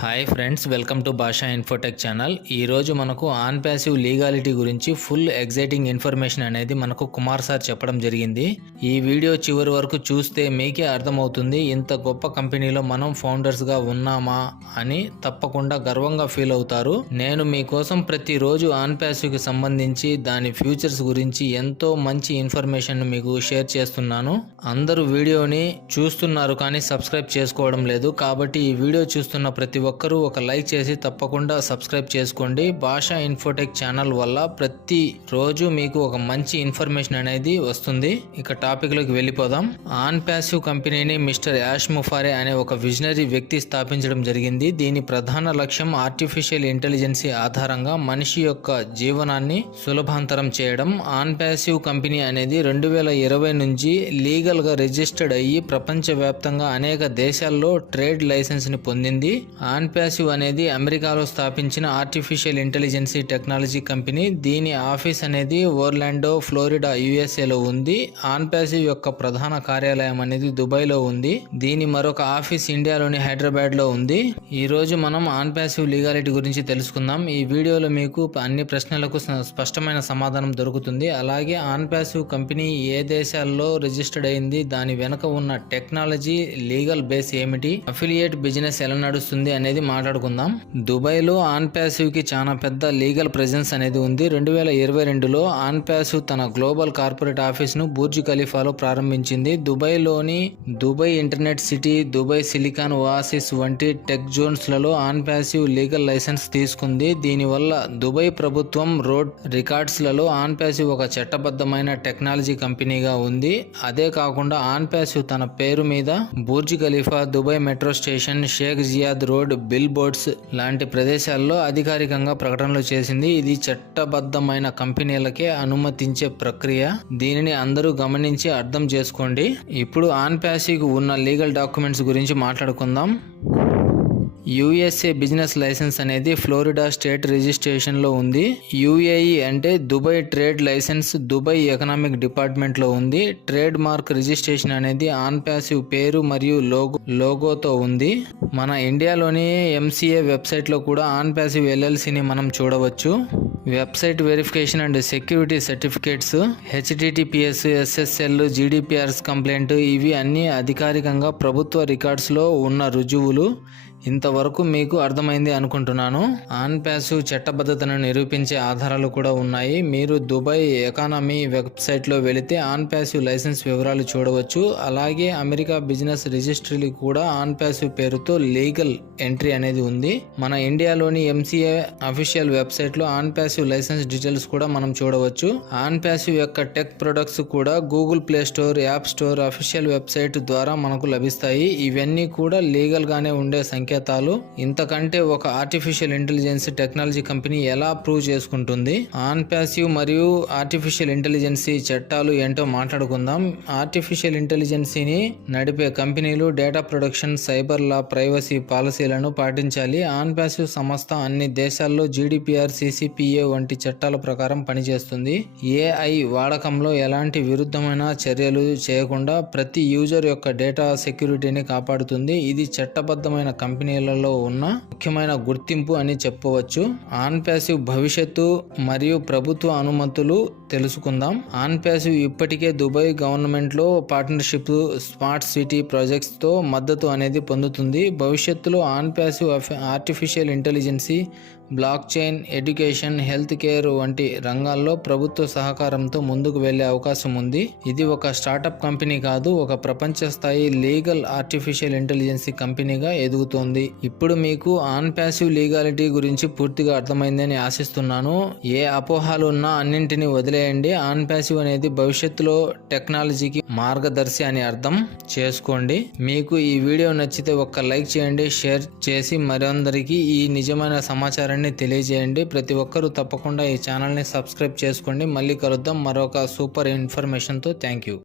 Hi friends, welcome to భాషా Infotech channel. ఈరోజు మనకు ఆన్ ప్యాసివ్ లీగాలిటీ గురించి ఫుల్ ఎగ్జైటింగ్ ఇన్ఫర్మేషన్ అనేది మనకు కుమార్ సార్ చెప్పడం జరిగింది. ఈ వీడియో చివరి వరకు చూస్తే మీకే అర్థమవుతుంది ఇంత గొప్ప కంపెనీలో మనం ఫౌండర్స్గా ఉన్నామా అని. తప్పకుండా గర్వంగా ఫీల్ అవుతారు. నేను మీకోసం ప్రతిరోజు ఆన్ ప్యాసివ్కి సంబంధించి దాని ఫ్యూచర్స్ గురించి ఎంతో మంచి ఇన్ఫర్మేషన్ మీకు షేర్ చేస్తున్నాను. అందరూ వీడియోని చూస్తున్నారు కానీ సబ్స్క్రైబ్ చేసుకోవడం లేదు. కాబట్టి ఈ వీడియో చూస్తున్న ప్రతి ఒక్కరూ ఒక లైక్ చేసి తప్పకుండా సబ్స్క్రైబ్ చేసుకోండి. భాషా ఇన్ఫోటెక్ ఛానల్ వల్ల ప్రతి రోజు మీకు ఒక మంచి ఇన్ఫర్మేషన్ అనేది వస్తుంది. ఇక టాపిక్ లోకి వెళ్ళిపోదాం. ఆన్ ప్యాసివ్ కంపెనీని మిస్టర్ యాష్ ముఫారే అనే ఒక విజనరీ వ్యక్తి స్థాపించడం జరిగింది. దీని ప్రధాన లక్ష్యం ఆర్టిఫిషియల్ ఇంటెలిజెన్స్ ఆధారంగా మనిషి యొక్క జీవనాన్ని సులభాంతరం చేయడం. ఆన్ ప్యాసివ్ కంపెనీ అనేది 2020 నుంచి లీగల్ గా రిజిస్టర్డ్ అయ్యి ప్రపంచవ్యాప్తంగా అనేక దేశాల్లో ట్రేడ్ లైసెన్స్ ని పొందింది. ఆన్ ప్యాసివ్ అనేది అమెరికాలో స్థాపించిన ఆర్టిఫిషియల్ ఇంటెలిజెన్స్ టెక్నాలజీ కంపెనీ. దీని ఆఫీస్ అనేది ఓర్లాండో, ఫ్లోరిడా, యుఎస్ఏలో ఉంది. ఆన్ ప్యాసివ్ యొక్క ప్రధాన కార్యాలయం అనేది దుబాయ్లో ఉంది. దీని మరొక ఆఫీస్ ఇండియాలోని హైదరాబాద్ లో ఉంది. ఈ రోజు మనం ఆన్ ప్యాసివ్ లీగాలిటీ గురించి తెలుసుకుందాం. ఈ వీడియోలో మీకు అన్ని ప్రశ్నలకు స్పష్టమైన సమాధానం దొరుకుతుంది. అలాగే ఆన్ ప్యాసివ్ కంపెనీ ఏ దేశాల్లో రిజిస్టర్డ్ అయింది, దాని వెనుక ఉన్న టెక్నాలజీ, లీగల్ బేస్ ఏమిటి, అఫిలియేట్ బిజినెస్ ఎలా నడుస్తుంది అనేది మాట్లాడుకుందాం. దుబాయ్ లో ఆన్ ప్యాసివ్ కి చాలా పెద్ద లీగల్ ప్రెజెన్స్ అనేది ఉంది. 2022లో ఆన్ ప్యాసివ్ తన గ్లోబల్ కార్పొరేట్ ఆఫీస్ ను బుర్జ్ ఖలీఫాలో ప్రారంభించింది. దుబాయ్ లోని Dubai Internet City, Dubai Silicon Oasis వంటి టెక్ జోన్స్ లలో ఆన్ ప్యాసివ్ లీగల్ లైసెన్స్ తీసుకుంది. దీనివల్ల దుబాయ్ ప్రభుత్వం రోడ్ రికార్డ్స్ లలో ఆన్ ప్యాసివ్ ఒక చట్టబద్ధమైన టెక్నాలజీ కంపెనీగా ఉంది. అదే కాకుండా ఆన్ ప్యాసివ్ తన పేరు మీద Burj Khalifa, Dubai Metro station, Sheikh Zayed Road, billboards లాంటి ప్రదేశాల్లో అధికారికంగా ప్రకటనలు చేసింది. ఇది చట్టబద్ధమైన కంపెనీలకే అనుమతించే ప్రక్రియ. దీనిని అందరూ గమనించి అర్థం చేసుకోండి. ఇప్పుడు ఆన్ ప్యాసివ్ ఉన్న లీగల్ డాక్యుమెంట్స్ గురించి మాట్లాడుకుందాం. యుఎస్ఏ బిజినెస్ లైసెన్స్ అనేది ఫ్లోరిడా స్టేట్ రిజిస్ట్రేషన్ లో ఉంది. యుఏఈ అంటే Dubai trade licence Dubai economic department లో ఉంది. ట్రేడ్ మార్క్ రిజిస్ట్రేషన్ అనేది ఆన్ ప్యాసివ్ పేరు మరియు లోగోతో ఉంది. మన ఇండియాలోని ఎంసీఏ వెబ్సైట్ లో కూడా ఆన్ ప్యాసివ్ ఎల్ఎల్సీని మనం చూడవచ్చు. Website verification and security certificates, HTTPS, SSL, GDPRs compliant, ఇవి అన్ని అధికారికంగా ప్రభుత్వ రికార్డ్స్ లో ఉన్న రుజువులు. ఇంతవరకు మీకు అర్థమైంది అనుకుంటున్నాను. ఆన్ ప్యాసివ్ చట్టబద్ధతను నిరూపించే ఆధారాలు కూడా ఉన్నాయి. మీరు దుబాయ్ ఎకానమీ వెబ్సైట్ లో వెళితే ఆన్ ప్యాసివ్ లైసెన్స్ వివరాలు చూడవచ్చు. అలాగే అమెరికా బిజినెస్ రిజిస్ట్రీలు కూడా ఆన్ ప్యాసివ్ పేరుతో లీగల్ ఎంట్రీ అనేది ఉంది. మన ఇండియాలోని ఎంసీఏ అఫీషియల్ వెబ్సైట్ లో ఆన్ ప్యాసివ్ లైసెన్స్ డీటెయిల్స్ కూడా మనం చూడవచ్చు. ఆన్ ప్యాసివ్ యొక్క టెక్ ప్రొడక్ట్స్ కూడా Google play store, app store, official website ద్వారా మనకు లభిస్తాయి. ఇవన్నీ కూడా లీగల్ గానే ఉండే సంకేతాలు. ఇంతకంటే ఒక ఆర్టిఫిషియల్ ఇంటెలిజెన్స్ టెక్నాలజీ కంపెనీ ఎలా ప్రూవ్ చేసుకుంటుంది? ఆన్ ప్యాసివ్ మరియు ఆర్టిఫిషియల్ ఇంటెలిజెన్స్ చట్టాలు ఏంటో మాట్లాడుకుందాం. ఆర్టిఫిషియల్ ఇంటెలిజెన్సీని నడిపే కంపెనీలు data protection, cyber law, privacy పాలసీలను పాటించాలి. ఆన్ ప్యాసివ్ సంస్థ అన్ని దేశాల్లో జీడీపీఆర్, సిసిపిఏ వంటి చట్టాల ప్రకారం పనిచేస్తుంది. ఏఐ వాడకంలో ఎలాంటి విరుద్ధమైన చర్యలు చేయకుండా ప్రతి యూజర్ యొక్క డేటా సెక్యూరిటీని కాపాడుతుంది. ఇది చట్టబద్ధమైన కంపెనీలలో ఉన్న ముఖ్యమైన గుర్తింపు అని చెప్పవచ్చు. ఆన్ ప్యాసివ్ భవిష్యత్తు మరియు ప్రభుత్వ అనుమతులు తెలుసుకుందాం. ఆన్ ప్యాసివ్ ఇప్పటికే దుబాయ్ గవర్నమెంట్ లో పార్ట్నర్షిప్, స్మార్ట్ సిటీ ప్రాజెక్ట్స్ తో మద్దతు అనేది పొందుతుంది. భవిష్యత్తులో on passive artificial intelligence, block chain, education, health care వంటి రంగాల్లో ప్రభుత్వ సహకారంతో ముందుకు వెళ్లే అవకాశం ఉంది. ఇది ఒక స్టార్టప్ కంపెనీ కాదు, ఒక ప్రపంచ స్థాయి లీగల్ ఆర్టిఫిషియల్ ఇంటెలిజెన్స్ కంపెనీగా ఎదుగుతోంది. ఇప్పుడు మీకు ఆన్ ప్యాసివ్ లీగాలిటీ గురించి పూర్తిగా అర్థమైందని ఆశిస్తున్నాను. ఏ అపోహాలు ఉన్నా అన్నింటినీ వదిలేయండి. ఆన్ ప్యాసివ్ అనేది భవిష్యత్తులో టెక్నాలజీకి మార్గదర్శి అని అర్థం చేసుకోండి. మీకు ఈ వీడియో నచ్చితే ఒక్క లైక్ చేయండి, షేర్ చేసి మరందరికీ ఈ నిజమైన సమాచారాన్ని తెలియజేయండి. ప్రతి ఒక్కరూ తప్పకుండా ఈ ఛానల్ని సబ్స్క్రైబ్ చేసుకోండి. మళ్ళీ కలుద్దాం మరొక సూపర్ ఇన్ఫర్మేషన్తో. Thank you.